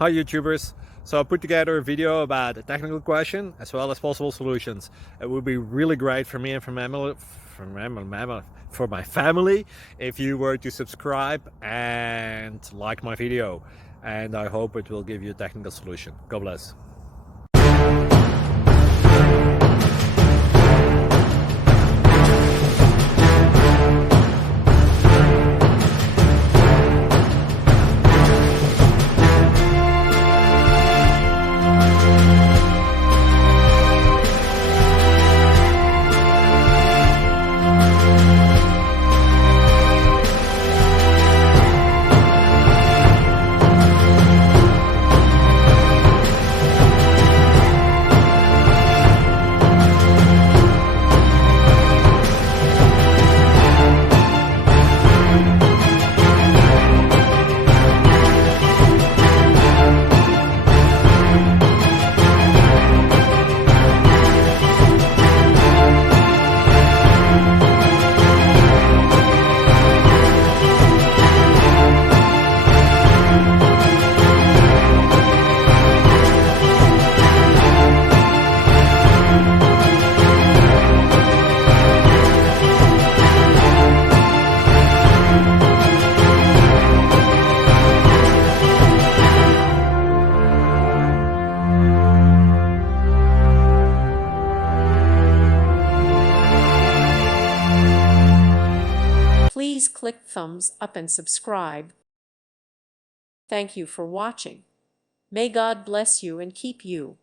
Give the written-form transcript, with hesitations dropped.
Hi YouTubers! So I put together a video about a technical question as well as possible solutions. It would be really great for me and for my family if you were to subscribe and like my video, and I hope it will give you a technical solution. God bless. Please click thumbs up and subscribe. Thank you for watching. May God bless you and keep you.